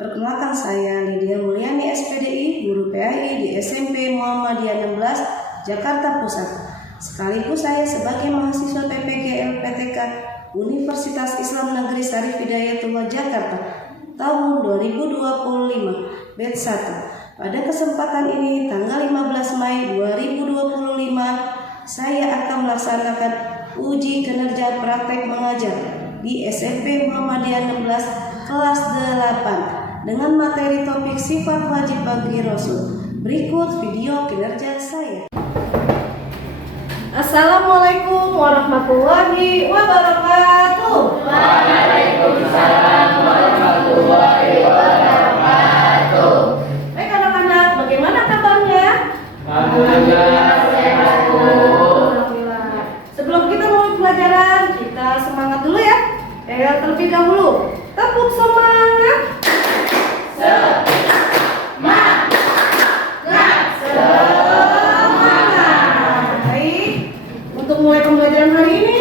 Perkenalkan saya Lydia Mulyani SPDI, guru PAI di SMP Muhammadiyah 16, Jakarta Pusat. Sekaligus saya sebagai mahasiswa PPG LPTK Universitas Islam Negeri Syarif Hidayatullah Jakarta tahun 2025, batch 1. Pada kesempatan ini tanggal 15 Mei 2025, saya akan melaksanakan uji kinerja praktek mengajar di SMP Muhammadiyah 16 kelas 8 dengan materi topik sifat wajib bagi Rasul. Berikut video kinerja saya. Assalamualaikum warahmatullahi wabarakatuh. Waalaikumsalam warahmatullahi wabarakatuh. Baik anak-anak, bagaimana kabarnya? Alhamdulillah sehat, Bu. Alhamdulillah. Sebelum kita mulai pelajaran, kita semangat dulu ya. Terlebih dahulu, tepuk semangat. Semangat. Baik, untuk mulai pembelajaran hari ini,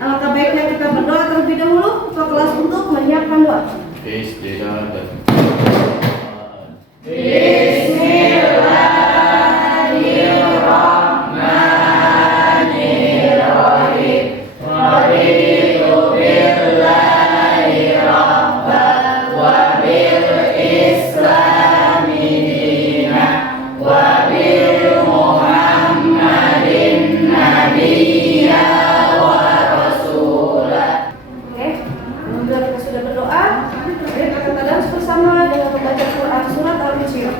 alangkah baiknya kita berdoa terlebih dahulu ke kelas untuk menyiapkan doa. Bismillahirrahmanirrahim. Raditu billahi rabban wa bil islami dinan wa bil muhammadin nabiyya wa rasulah. Oke, alhamdulillah kita sudah berdoa. Mari kita tadarus bersama dengan membaca Quran surat Al-Insyirah.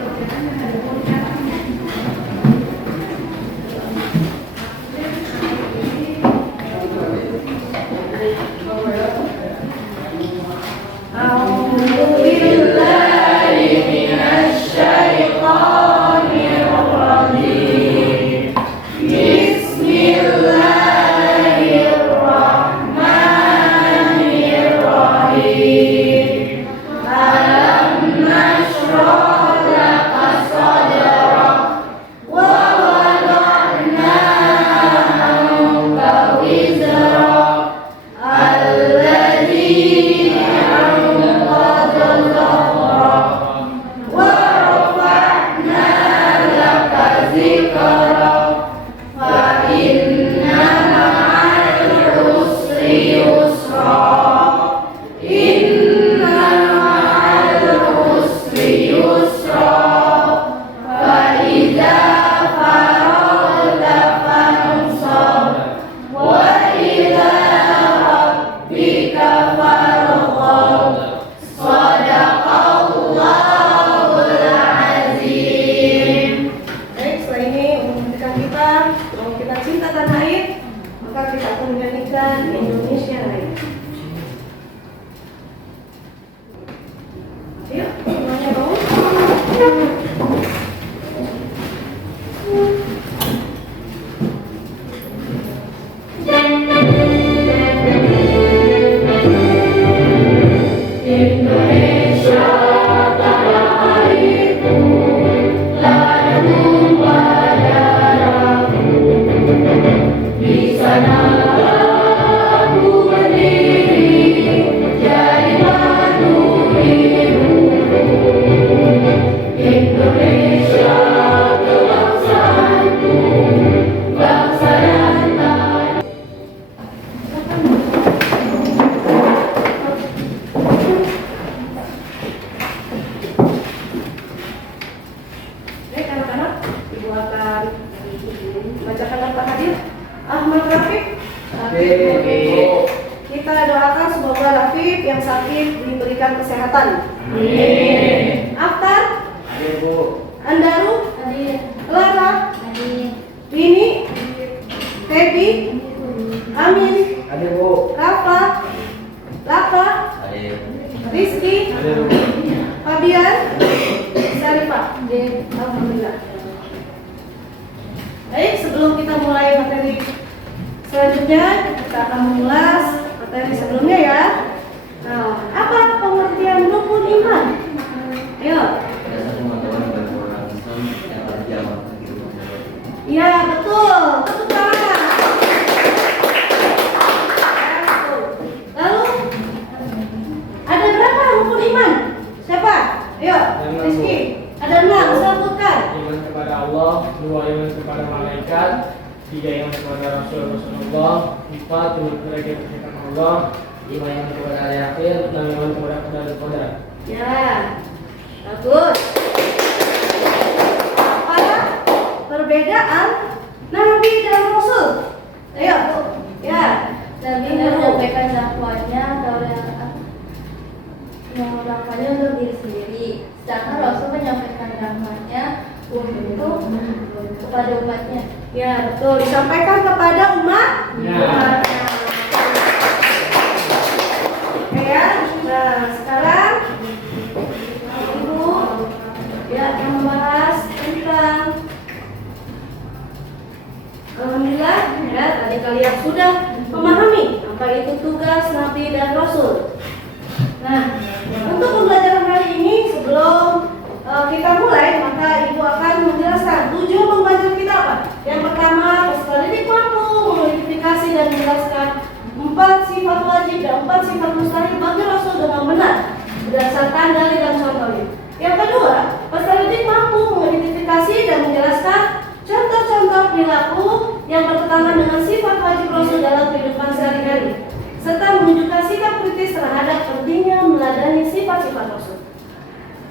Billahi minasyaitonir rajim. Bismillahirrahmanirrahim. Alam nashrah laka sadrak wa wada'na anka wizrak alladzi anqadha dhahrak wa rafa'na laka zikrak fa inna ma'al usri yusra. Inna ma'al usri yusra. Fa idza faragta fansab wa ila rabbika farghab. Shadaqallahul azim. Baik, setelah ini memberikan kita, kalau kita cinta tanah air, maka kita akan menyanyikan Indonesia Raya. Ayo, semuanya bangun. Indonesia tanah airku, tanahmu padaku. Di sana aku berdiri, jadi mandirimu. Indonesia kebangsaanku, bangsa dan tanah. Baik anak-anak, ibu akan bacakan apa hadir Ahmad Rafiq. Kita doakan semoga Rafiq yang sakit diberikan kesehatan. Amin. Aftar, Ayo, Bu. Andaru, Clara, Rini, Febi, Amin, Ayo, Bu. Rafa, Laka, Ayo. Rizky, Ayo. Fabian, Syarifah. Alhamdulillah. Baik, sebelum kita mulai materi selanjutnya, kita akan mengulas materi sebelumnya ya. Nah, apa pengertian rukun iman? Ayo. Iya, betul. Tepuk tangan. Ya, betul. Lalu ada berapa rukun iman? Siapa? malaikat, 3 iman kepada Rasulullah, 4 turut derajat firman Allah, 5 iman kepada hari akhir, 6 iman kepada qadar. Ya, bagus. Apa perbedaan Nabi dan Rasul? Ayo, ya. Nabi menyampaikan dakwahnya atau mengurangkannya untuk diri sendiri, sedangkan Rasul menyampaikan dakwahnya untuk kepada umatnya. Ya, betul. Disampaikan kepada umat. Ya. Ya. Nah, sekarang Ibu ya akan membahas tentang alhamdulillah ya tadi kalian sudah memahami apa itu tugas Nabi dan Rasul. Nah, untuk pembelajaran hari ini sebelum kita mulai, maka Ibu akan menjelaskan tujuan pembelajaran kita apa. Yang pertama, peserta didik mampu mengidentifikasi dan menjelaskan 4 sifat wajib dan 4 sifat mustahil bagi Rasul dengan benar berdasarkan dalil dan contohnya. Yang kedua, peserta didik mampu mengidentifikasi dan menjelaskan contoh-contoh perilaku yang bertentangan dengan sifat wajib Rasul dalam kehidupan sehari-hari, serta menunjukkan sikap kritis terhadap pentingnya meladani sifat-sifat Rasul.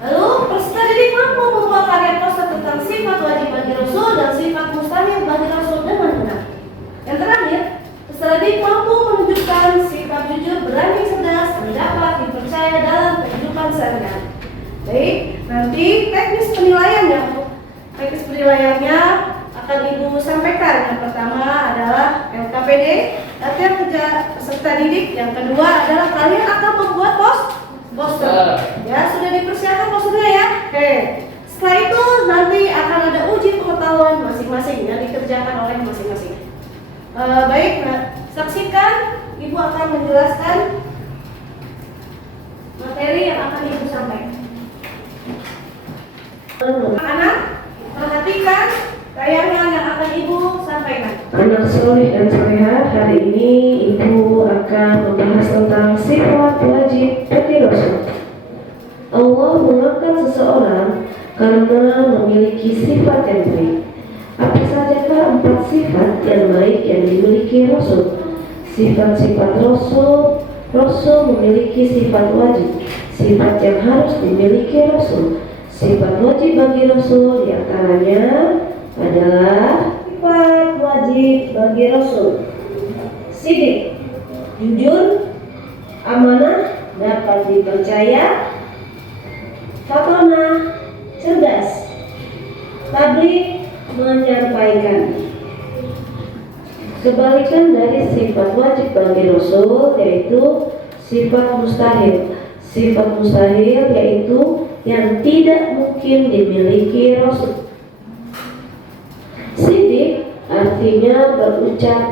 Lalu, peserta didik mampu membuat karya poster tentang sifat wajib bagi Rasul dan sifat mustahil bagi Rasul dengan benar. Yang terakhir, peserta didik mampu menunjukkan sikap jujur, berani, cerdas, dan dapat dipercaya dalam kehidupan sehari-hari. Baik, nanti teknis penilaiannya akan Ibu sampaikan. Yang pertama adalah LKPD, latihan kerja peserta didik. Yang kedua adalah kalian akan membuat poster. Ya, sudah dipersiapkan posternya ya. Oke. Setelah itu nanti akan ada uji pengetahuan masing-masing yang dikerjakan oleh masing-masing. Baik, nah, saksikan Ibu akan menjelaskan materi yang akan Ibu sampaikan. Anak-anak, perhatikan tayangan yang akan Ibu sampaikan. Anak soleh dan soleha, hari ini Ibu akan membahas tentang sifat wajib bagi Rasul. Allah mengangkat seseorang karena memiliki sifat yang baik. Apa sajakah 4 sifat yang baik yang dimiliki Rasul? Sifat-sifat Rasul memiliki sifat wajib, sifat yang harus dimiliki Rasul. Sifat wajib bagi Rasul diantaranya adalah sifat wajib bagi Rasul: sidik, jujur, amanah, dapat dipercaya, fatonah, cerdas, tabligh, menyampaikan. Kebalikan dari sifat wajib bagi Rasul yaitu sifat mustahil. Sifat mustahil yaitu yang tidak mungkin dimiliki Rasul. Sidik artinya berucap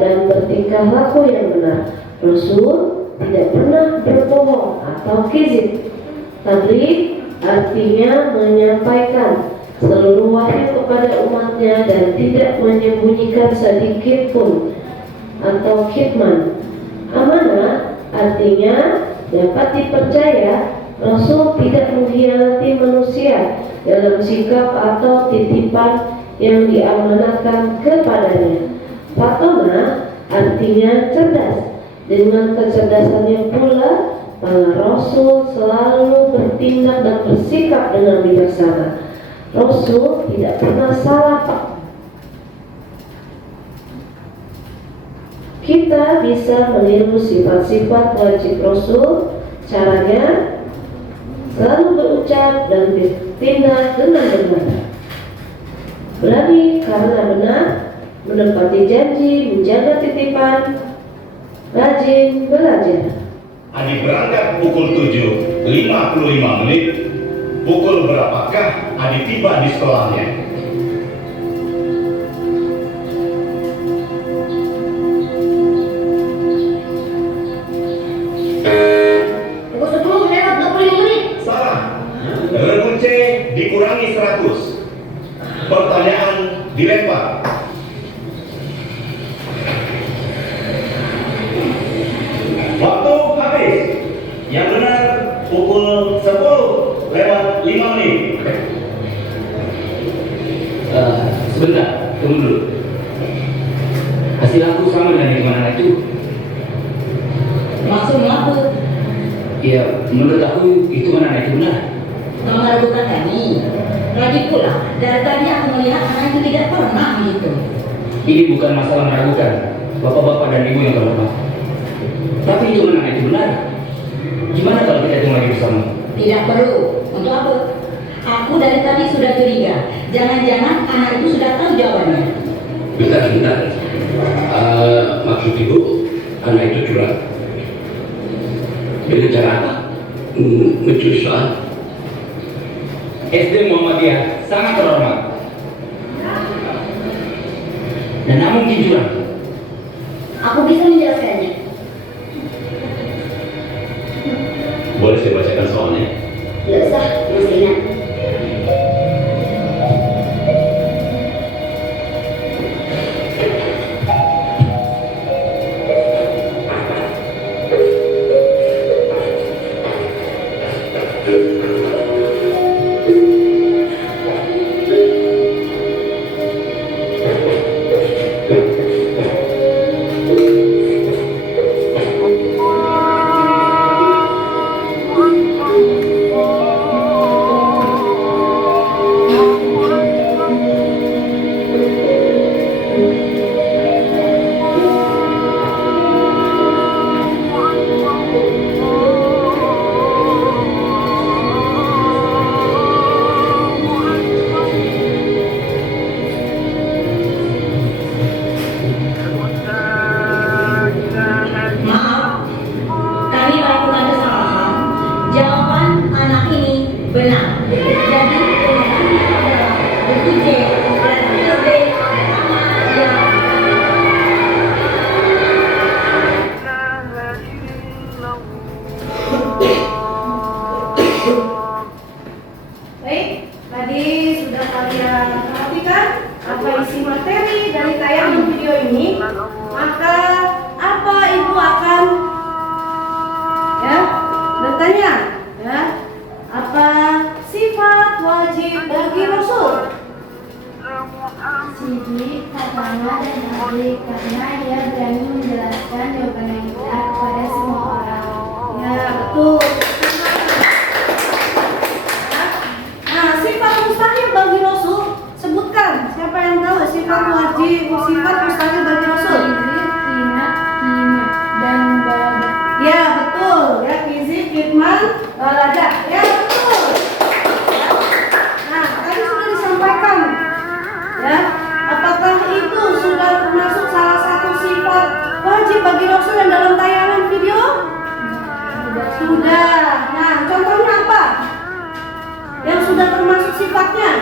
dan bertingkah laku yang benar. Rasul tidak pernah berbohong atau kizib. Tabligh artinya menyampaikan seluruh wahyu kepada umatnya dan tidak menyembunyikan sedikit pun atau kitman. Amanah artinya dapat dipercaya. Rasul tidak mengkhianati manusia dalam sikap atau titipan yang diamanatkan kepadanya. Fatonah artinya cerdas. Dengan kecerdasannya pula para Rasul selalu bertindak dan bersikap dengan bijaksana. Rasul tidak pernah salah, Pak. Kita bisa meniru sifat-sifat wajib Rasul. Caranya selalu berucap dan bertindak dengan benar. Berani karena benar, menepati janji, menjaga titipan, rajin belajar. Adik berangkat pukul 7.55 menit. Pukul berapakah adik tiba di sekolahnya? Pukul 10 lewat 25 menit. Salah. Rebun C dikurangi 100. Pertanyaan dilempar. Waktu habis. Yang benar pukul 10 lewat 5 menit. itu? Maksudnya apa? Ya, menurut aku itu anak itu benar. Kamu meragukan kami. Lagi pula, dari tadi aku melihat anak itu tidak pernah begitu. Ini bukan masalah meragukan, bapak-bapak dan ibu yang terhormat. Tapi itu anak itu benar. Gimana kalau kita tunggu lagi bersama? Tidak perlu. Untuk apa? Aku dari tadi sudah curiga. Jangan-jangan anak itu sudah tahu jawabannya. Bentar. Maksud ibu, anak itu curang. Dengan cara apa? Mencuri soal. SD Muhammadiyah sangat terhormat. Dan namun mungkin curang. Aku bisa menjelaskannya. Boleh saya bacakan soalnya? Tidak usah, masih ingat. Maaf, kami melakukan kesalahan. Jawaban anak ini benar. Jadi, ini adalah buku C dan SD Muhammadiyah. Baik, tadi sudah kalian perhatikan apa isi materi dari tayangan video ini. Maka apa ibu akan bertanya apa sifat wajib bagi Rasul? Sidik, Fatana, dan Abdi karena dia berani menjelaskan jawaban yang benar kepada semua orang. Ya, betul. Nah, sifat mustahil bagi Rasul, sebutkan. Siapa yang tahu sifat wajib, sifat mustahil bagi Rasul? Sidik, Kinat, Kimat, dan Baladah. Ya, betul. Ya, Hizib, Kitman, Baladah. Ya, betul. Nah, tadi sudah disampaikan. Ya, apakah itu sudah termasuk salah satu sifat wajib bagi Rasul yang dalam tayangan video? Sudah. Nah, contohnya apa? Yang sudah termasuk sifatnya?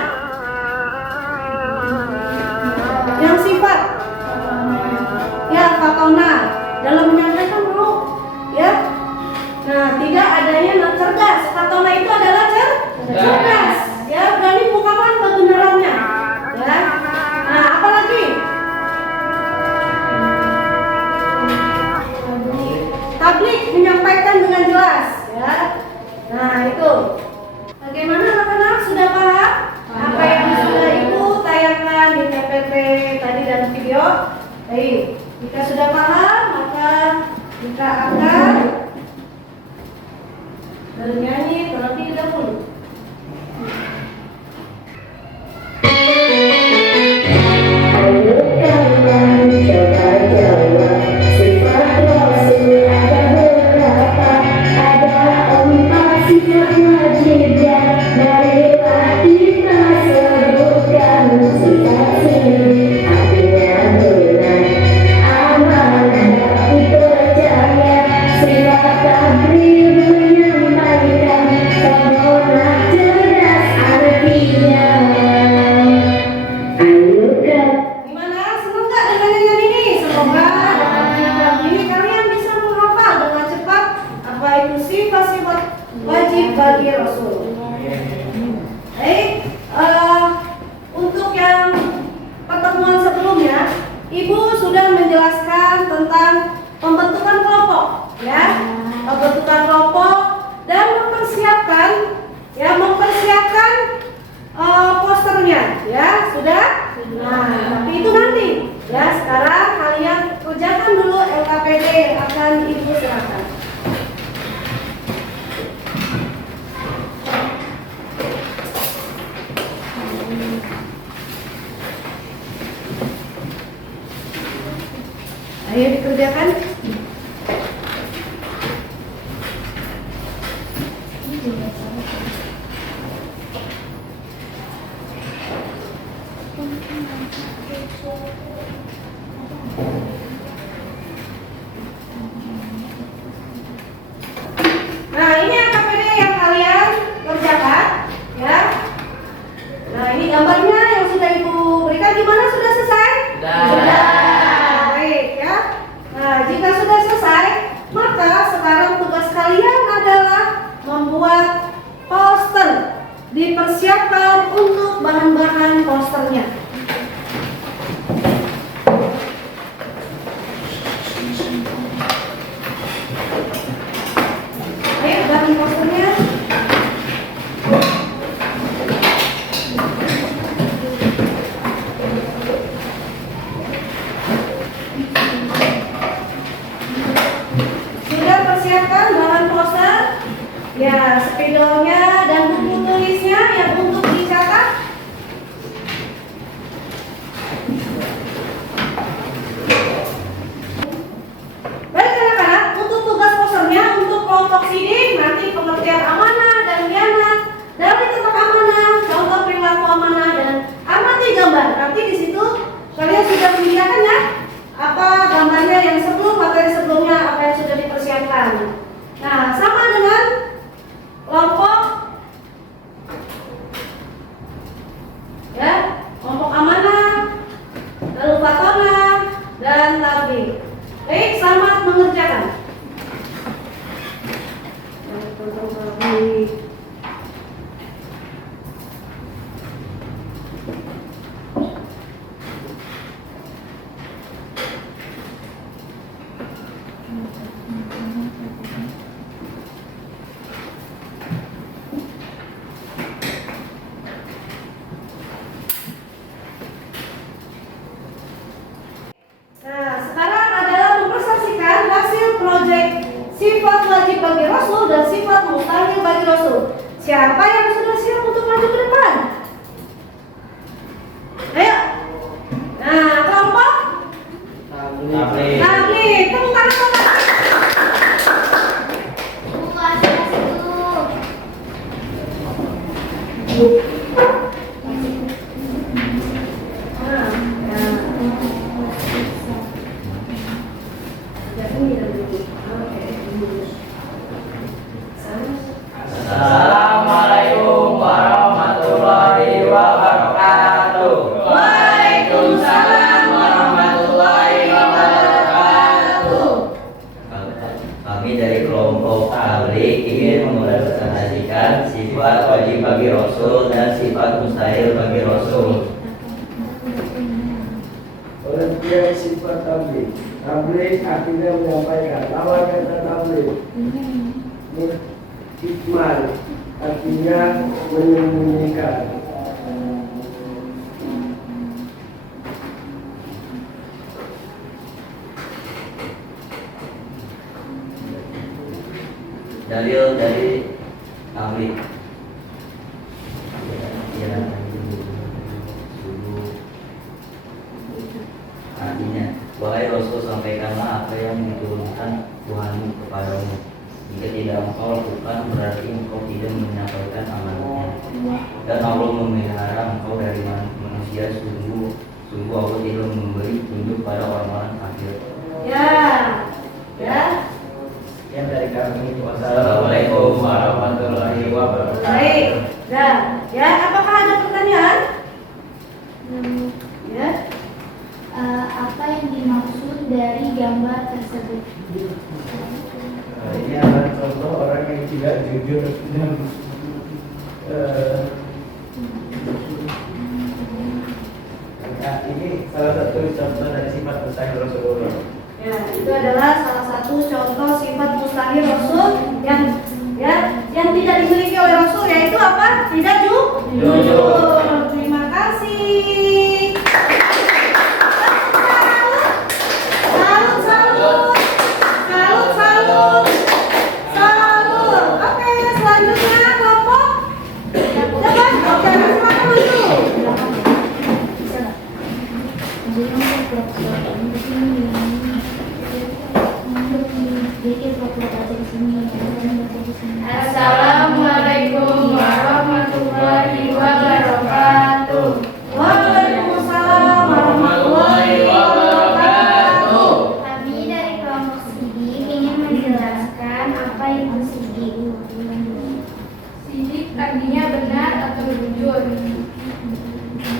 Yang sifat? Ya, fatona. Dalam menyampaikan mau, ya. Nah, tidak adanya cerdas. Fatona itu adalah cerdas. Ya, berani mengungkapkan kebenarannya. Ya. Nah, apa lagi? Tablik, menyampaikan dengan jelas. Ya. Nah, itu. Bagaimana anak-anak, sudah paham apa yang sudah ibu tayangkan di TPT tadi dalam video? Baik, jika sudah paham maka kita akan bernyanyi terlebih dahulu. Ayo kawan coba jawab sifat Rasul ada berapa? Ada 4 sifat wajib dan marilah kita sebutkan sifat ini. Artinya benar, amanah dipercaya, sifat tabligh menyampaikan, sempurna cerdas artinya. Ayo kan. Gimana? Senang nggak dengan nyanyian ini? Semoga dengan ini kalian bisa menghafal dengan cepat apa itu sifat-sifat wajib bagi Rasul. Baik, untuk yang pertemuan sebelumnya, Ibu sudah menjelaskan tentang pembentukan kelompok, ya, pembentukan kelompok dan mempersiapkan posternya, ya, sudah. Nah, tapi itu nanti, ya. Sekarang kalian kerjakan dulu LKS Ayo dikerjakan. Nah, ini AKPD yang kalian kerjakan, ya. Nah, ini gambarnya yang sudah Ibu berikan. Gimana, sudah selesai? Sudah. Baik, ya. Nah, jika sudah selesai, maka sekarang tugas kalian adalah membuat poster. Dipersiapkan untuk bahan-bahan posternya. Ayo, bahan posternya. Sudah persiapkan bahan poster? Ya, spidolnya dan buku tulisnya yang untuk dicatat. Baik anak-anak, untuk tugas posternya untuk kelompok sidik nanti pengertian amanah dan khianat, dari tentang amanah, contoh perilaku amanah dan amati gambar. Nanti di situ kalian sudah menyediakan ya apa gambarnya yang sebelum materi sebelumnya apa yang sudah dipersiapkan. Nah, sama dengan kelompok ya, kelompok amanah, lalu fatona dan tabligh. Baik, selamat mengerjakan. Nah, sekarang adalah mempresentasikan hasil proyek sifat wajib bagi Rasul dan sifat mustahil bagi Rasul. Siapa yang sudah siap untuk maju ke depan? Ayo. Nah, kelompok Tabligh. tabligh, tepuk tangan kelompok. Nah, ya. Ya, ini dulu. Oke. Assalamualaikum warahmatullahi wabarakatuh. Waalaikumsalam warahmatullahi wabarakatuh. Kami dari kelompok tabligh ingin mempresentasikan sifat wajib bagi Rasul dan sifat mustahil bagi Rasul. Pengertian sifat tabligh. Tabligh artinya menyampaikan. Lawan kata tabligh. Hikmah artinya menyembunyikan. Dalil dari tabligh. Artinya, wahai Rasul, sampaikanlah apa yang diturunkan Tuhanmu kepadamu. Jika tidak engkau lakukan, berarti engkau tidak menyampaikan amanatnya. Dan Allah memelihara engkau dari manusia. Sungguh Allah tidak memberi tunjuk pada orang-orang kafir. Ya. Ya. Yang dari kami, wassalamualaikum warahmatullahi wabarakatuh. Baik. Nah, ya, apakah ada pertanyaan? Ya. Apa yang dimaksud dari gambar tersebut? Ini adalah contoh orang yang tidak jujur dan ini salah satu contoh dari sifat mustahil Rasulullah. Ya, itu adalah salah satu contoh sifat mustahil Rasul yang tidak dimiliki oleh Rasul, yaitu apa? Tidak jujur. Terima kasih. Salut. Oke, selanjutnya kelompok. Cepat, oke, silakan maju.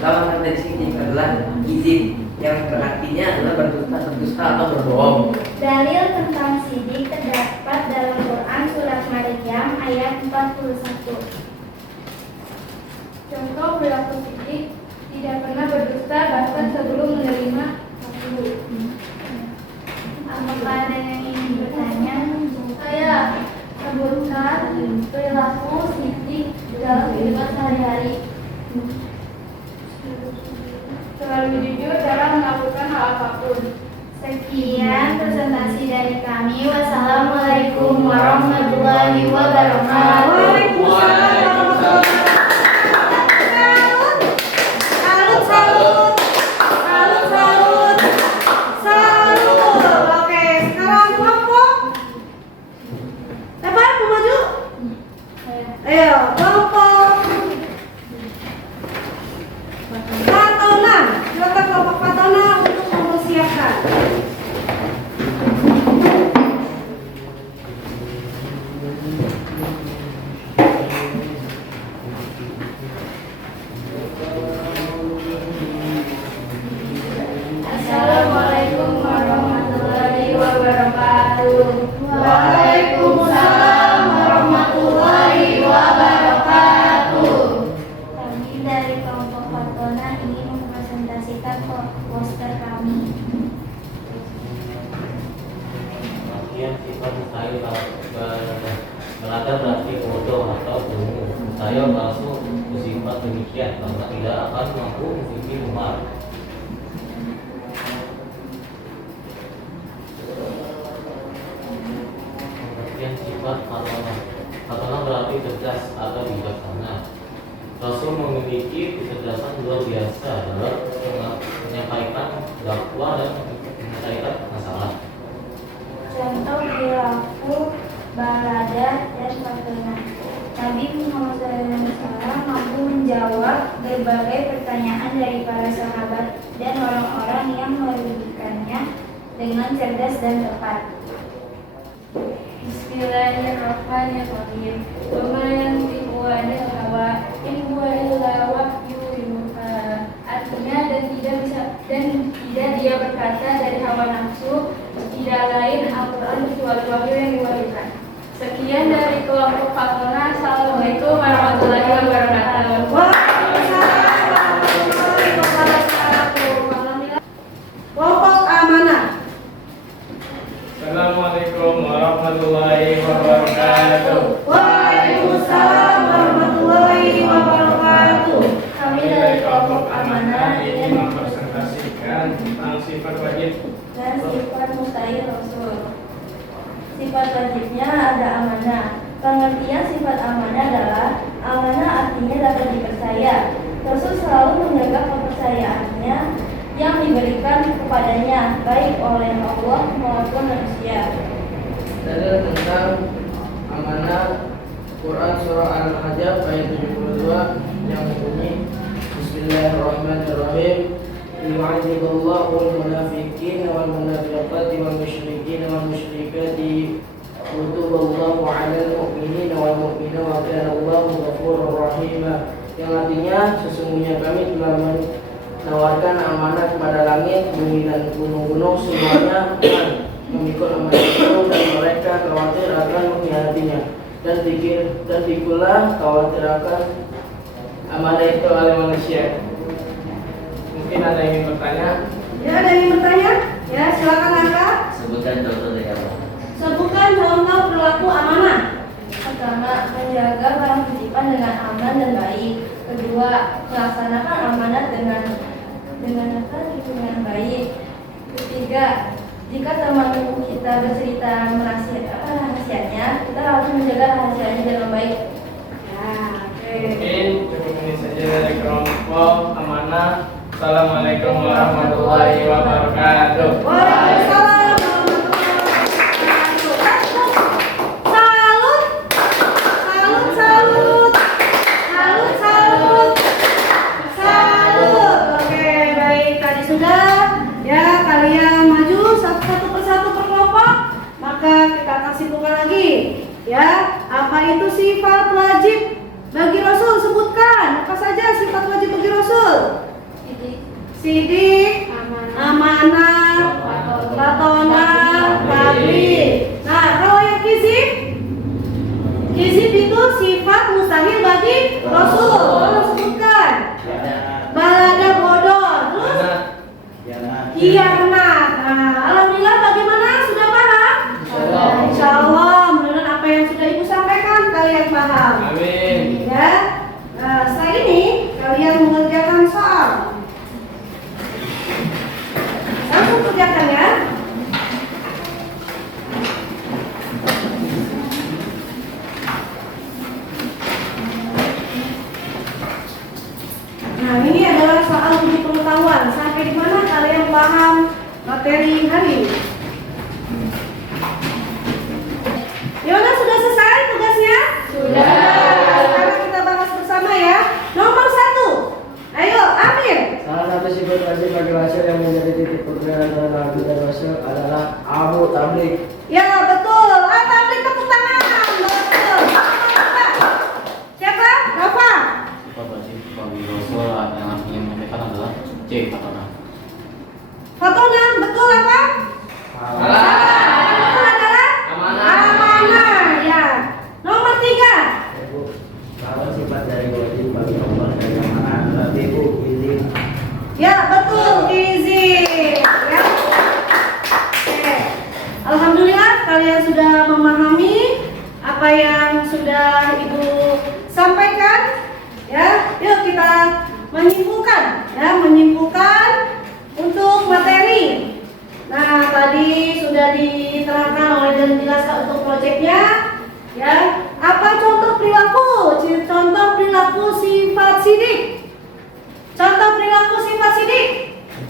Salah dari sini adalah izin yang berartinya adalah berdusta atau berbohong. Dalil tentang sidik terdapat dalam Quran surat Maryam ayat 41. Contoh perilaku sidik: tidak pernah berdusta bahkan sebelum menerima wahyu. Apakah ada yang ingin bertanya? Saya sebutkan perilaku sidik dalam kehidupan sehari-hari. Selalu jujur dalam melakukan hal apapun. Sekian presentasi dari kami. Wassalamualaikum warahmatullahi wabarakatuh. Waalaikumsalam. Salut. Oke, sekarang kelompok. Siapa yang mau maju? Ayo, kelompok 4 tahunan. Silakan kelompok 4 tahunan untuk mempersiapkan. Assalamualaikum warahmatullahi wabarakatuh. Waalaikumsalam warahmatullahi wabarakatuh. Kami dari kelompok Fatona ingin mempresentasikan poster kami. Kemudian sifat mustahil berada berarti bodoh atau dungu. Saya palsu bersifat demikian karena tidak akan mampu memiliki rumah. Kemudian sifat fatona berarti cerdas atau bijaksana. Rasul memiliki kecerdasan luar biasa dalam menyampaikan dakwah dan menyelesaikan masalah. Contoh perilaku Barada dan Fatona. Nabi Muhammad SAW mampu menjawab berbagai pertanyaan dari para sahabat dan orang-orang yang merugikannya dengan cerdas dan tepat. Bismillahirrahmanirrahim. Wa ma yantiqu 'anil hawa in huwa illa wahyu yuha. Artinya dan tidak dia berkata dari hawa nafsu, tidak lain Al-Quran kecuali wahyu yang diwahyukan. Sekian dari kelompok Fatona. Assalamualaikum warahmatullahi wabarakatuh. Waalaikumsalam warahmatullahi wabarakatuh. Kelompok amanah. Assalamualaikum warahmatullahi wabarakatuh. Waalaikumsalam warahmatullahi wabarakatuh. Kami dari kelompok amanah ingin mempresentasikan tentang sifat wajib dan sifat mustahil Rasul. Sifat wajibnya ada amanah. Pengertian sifat amanah adalah amanah artinya dapat dipercaya. Rasul selalu menjaga kepercayaannya yang diberikan kepadanya baik oleh Allah maupun manusia. Dalil tentang amanah Quran surah Al-Ahzab ayat 72 yang berbunyi Bismillahirrahmanirrahim. Yu'adzibullahu al-munafiqina wal munafiqati wal musyrikina wal musyrikati Tuballahu 'alal mu'minina wal mu'minat wa kana Allahu ghafurur rahima. Yang artinya sesungguhnya kami telah menawarkan amanah kepada langit, bumi dan gunung-gunung semuanya memikul amanah itu dan mereka khawatir akan mengkhianatinya dan pikulah khawatir akan amanah itu oleh manusia. Mungkin ada yang ingin bertanya? Ya, ada yang bertanya? Ya, silakan Kakak. Sebutkan contoh dari apa? Sebutkan contoh perilaku amanah. Pertama, menjaga barang titipan dengan aman dan baik. Kedua, melaksanakan amanat dengan baik. Ketiga, jika teman kita bercerita rahasianya, kita harus menjaga rahasianya dengan baik. Ya, oke. Mungkin cukup ini saja dari kelompok amanah. Assalamualaikum warahmatullahi wabarakatuh. Waalaikumsalam warahmatullahi wabarakatuh. Salut. Oke, baik, tadi sudah ya, kalian maju satu persatu per kelompok. Maka kita akan simpulkan lagi. Ya, apa itu sifat wajib bagi Rasul? Sebutkan apa saja sifat wajib bagi Rasul. sidik, amanah, fatonah, tabligh. Nah, kalau yang kizib itu sifat mustahil bagi Rasul. Tolong sebutkan. Balada bodoh, terus khianat. Nah, alhamdulillah bagaimana? Sudah paham? Insyaallah, mudah-mudahan apa yang sudah Ibu sampaikan kalian paham. Amin. Ya. Nah, setelah ini kalian mengerjakan soal. Langsung kerjakan ya. Nah, ini adalah soal uji pengetahuan. Sampai di mana kalian paham materi hari ini? Yona, sudah selesai tugasnya? Sudah. Sekarang kita bahas bersama ya. Nomor 1. Ayo, Amir. Salah satu sifat wajib bagi Rasul yang menjadi titik perbedaan antara Nabi dan Rasul adalah Abu Tabligh. Ya, betul. Tabligh, tepuk tangan. Betul. Siapa? Rafa. Sifat wajib bagi Rasul yang artinya menyampaikan adalah C. Fatonah. Fatonah, betul apa? Betul adalah amanah. Ya. Nomor 3. Salah sifat dari wajib bagi Allah dan yang mana adalah ibu izin. Ya, betul, izin. Ya. Oke. Alhamdulillah kalian sudah memahami apa yang sudah Ibu sampaikan. Ya, yuk kita menyimpulkan untuk materi. Nah, tadi sudah diterangkan oleh dan dijelaskan untuk proyeknya. Ya, apa contoh perilaku? Contoh perilaku sifat sidik. Contoh perilaku sifat sidik.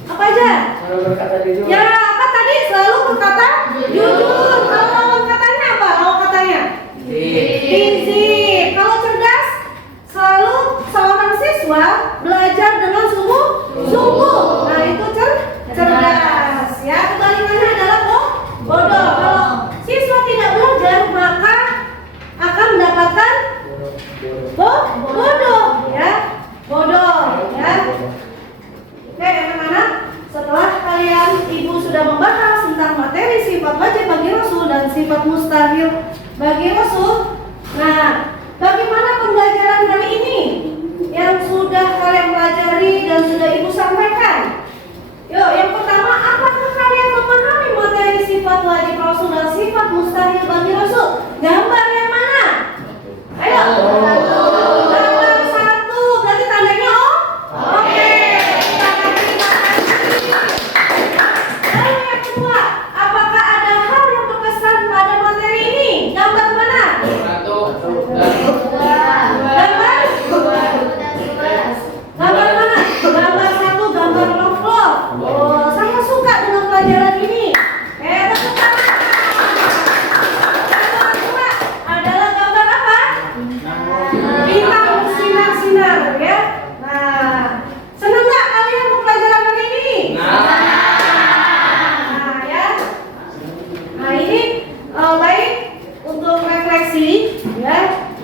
Apa aja? Selalu berkata jujur. Ya, apa tadi? Selalu berkata jujur. Kalau lawan katanya apa? Lawan katanya? Izin. Kalau cerdas, selalu seorang siswa belajar dengan sungguh-sungguh. Nah, itu cerdas. Ya, kebalikannya adalah bodoh. Kalau siswa tidak belajar, maka akan mendapatkan bodoh. Ya, bodoh. Ya. Oke, anak-anak, setelah kalian Ibu sudah membahas tentang materi sifat wajib bagi Rasul dan sifat mustahil bagi Rasul. Nah, bagaimana pembelajaran hari ini yang sudah kalian pelajari dan sudah Ibu sampaikan? Yuk, yang pertama, apakah kalian memahami materi sifat wajib Rasul dan sifat mustahil bagi Rasul? Gambar yang mana? Ayo. Gambar 1, berarti tandanya O? Oke. Lalu yang kedua, apakah ada hal yang berkesan pada materi ini? Gambar mana? Gambar mana? Gambar 1, gambar love. Oh, saya suka dengan pelajaran ini. Tepuk tangan. Gambar 2 adalah gambar apa? Bintang sinar-sinar, ya. Nah, senang nggak kalian untuk pelajaran hari ini? Nah, ya. Nah, ini baik untuk refleksi, ya.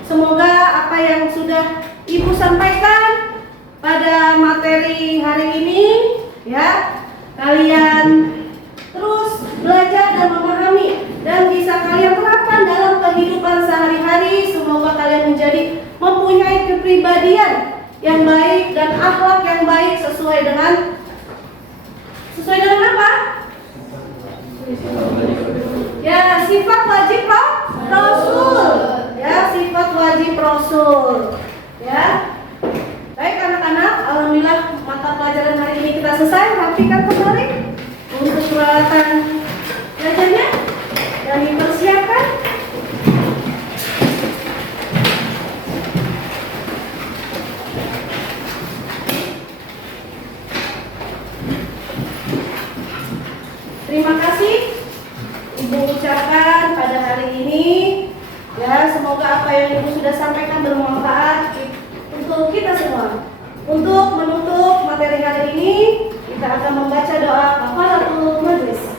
Semoga apa yang sudah Ibu sampaikan pada materi hari ini, ya, kalian terus belajar dan memahami dan bisa kalian terapkan dalam kehidupan sehari-hari. Semoga kalian mempunyai kepribadian yang baik dan akhlak yang baik sesuai dengan apa? Ya, sifat wajib Rasul. Ya, sifat wajib Rasul. Ya. Baik anak-anak, alhamdulillah mata pelajaran hari ini kita selesai. Rapikan kembali untuk peralatan belajarnya dan dipersiapkan. Terima kasih Ibu ucapkan pada hari ini. Ya, semoga apa yang Ibu sudah sampaikan bermanfaat untuk kita semua. Untuk menutup materi hari ini, kita akan membaca doa kafaratul majlis.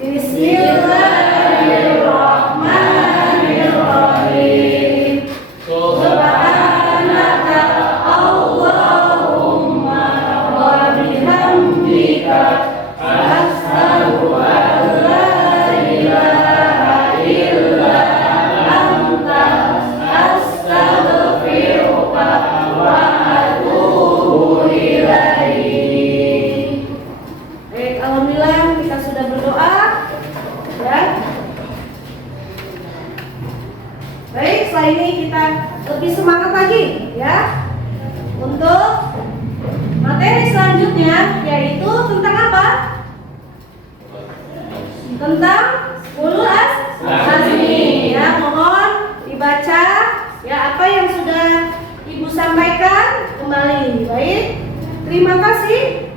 Bismillahirrahmanirrahim. Subhanaka Allahumma Terima kasih.